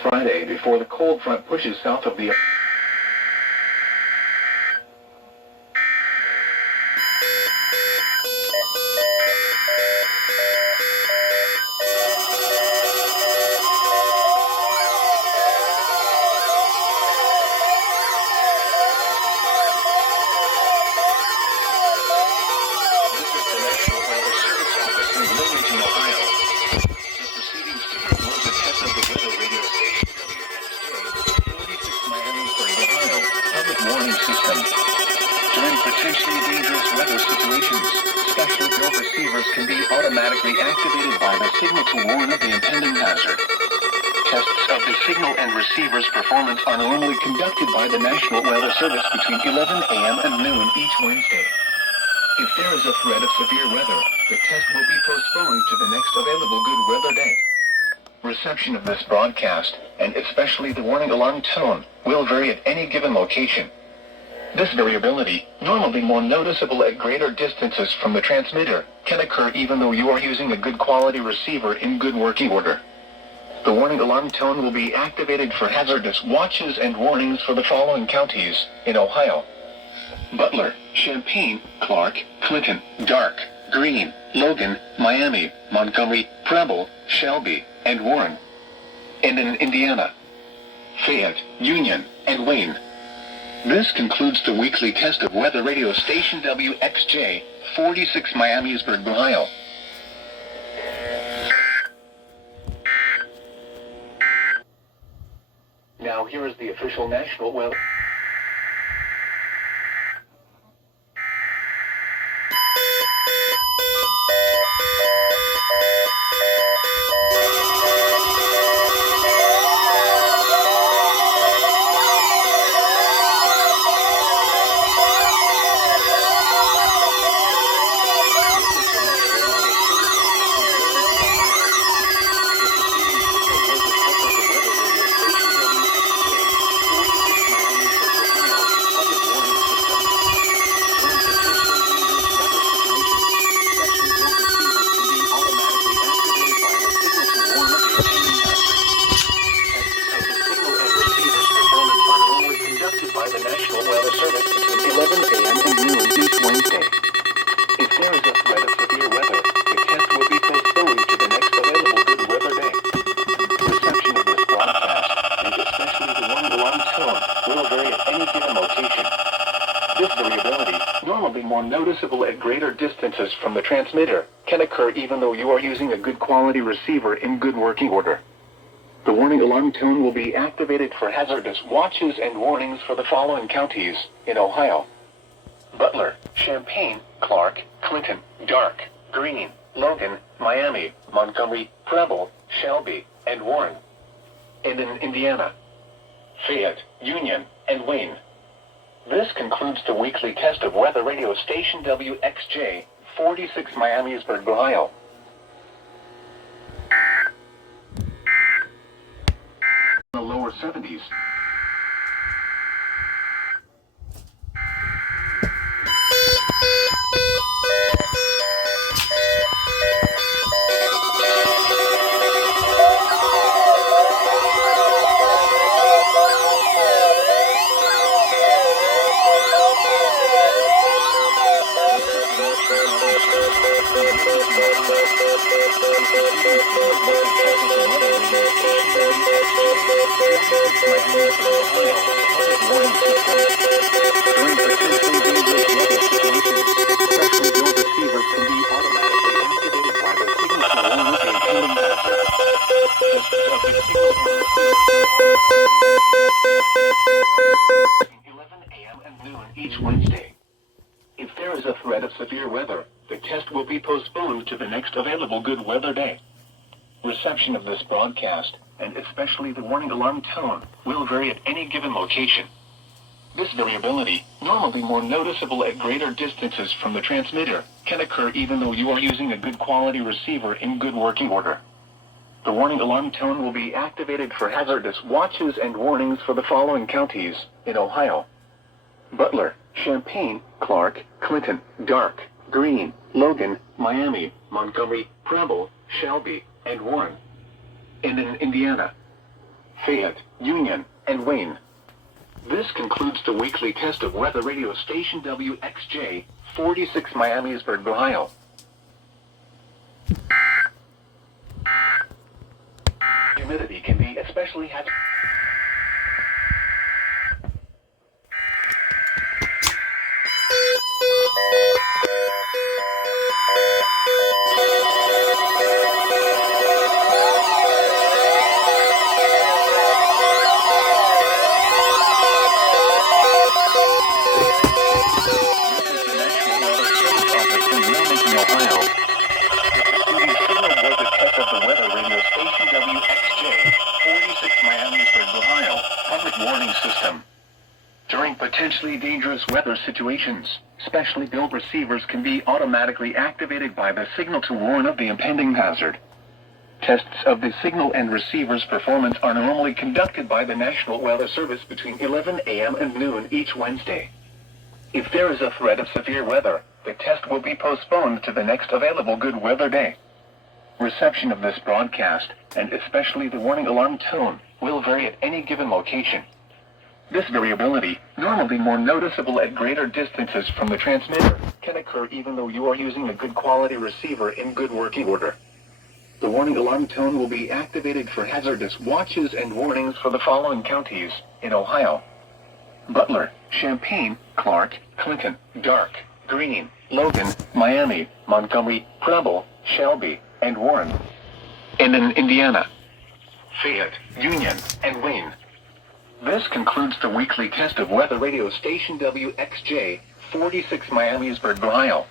Friday before the cold front pushes south of the system. During potentially dangerous weather situations, special built receivers can be automatically activated by the signal to warn of the impending hazard. Tests of the signal and receiver's performance are normally conducted by the National Weather Service between 11 a.m. and noon each Wednesday. If there is a threat of severe weather, the test will be postponed to the next available good weather day. Reception of this broadcast, and especially the warning alarm tone, will vary at any given location. This variability, normally more noticeable at greater distances from the transmitter, can occur even though you are using a good quality receiver in good working order. The warning alarm tone will be activated for hazardous watches and warnings for the following counties in Ohio: Butler, Champaign, Clark, Clinton, Dark, Greene, Logan, Miami, Montgomery, Preble, Shelby, and Warren. And in Indiana: Fayette, Union, and Wayne. This concludes the weekly test of weather radio station WXJ, 46 Miamisburg, Ohio. Now here is the official national weather. More noticeable at greater distances from the transmitter, can occur even though you are using a good quality receiver in good working order. The warning alarm tone will be activated for hazardous watches and warnings for the following counties in Ohio: Butler, Champaign, Clark, Clinton, Dark, Greene, Logan, Miami, Montgomery, Preble, Shelby, and Warren. And in Indiana: Fayette, Union, and Wayne. This concludes the weekly test of weather radio station WXJ, 46 Miamisburg, Ohio. The lower 70s. Each Wednesday. If there is a threat of severe weather, the test will be postponed to the next available good weather day. Reception of this broadcast, and especially the warning alarm tone, will vary at any given location. This variability, normally more noticeable at greater distances from the transmitter, can occur even though you are using a good quality receiver in good working order. The warning alarm tone will be activated for hazardous watches and warnings for the following counties in Ohio: Butler, Champaign, Clark, Clinton, Dark, Greene, Logan, Miami, Montgomery, Preble, Shelby, and Warren. And in Indiana: Fayette, Union, and Wayne. This concludes the weekly test of weather radio station WXJ, 46 Miamisburg, Ohio. Humidity can be especially hazardous. During potentially dangerous weather situations, specially built receivers can be automatically activated by the signal to warn of the impending hazard. Tests of the signal and receiver's performance are normally conducted by the National Weather Service between 11 a.m. and noon each Wednesday. If there is a threat of severe weather, the test will be postponed to the next available good weather day. Reception of this broadcast, and especially the warning alarm tone, will vary at any given location. This variability, normally more noticeable at greater distances from the transmitter, can occur even though you are using a good quality receiver in good working order. The warning alarm tone will be activated for hazardous watches and warnings for the following counties in Ohio: Butler, Champaign, Clark, Clinton, Dark, Greene, Logan, Miami, Montgomery, Preble, Shelby, and Warren. And in Indiana: Fayette, Union, and Wayne. This concludes the weekly test of weather radio station WXJ, 46 Miamisburg, Ohio.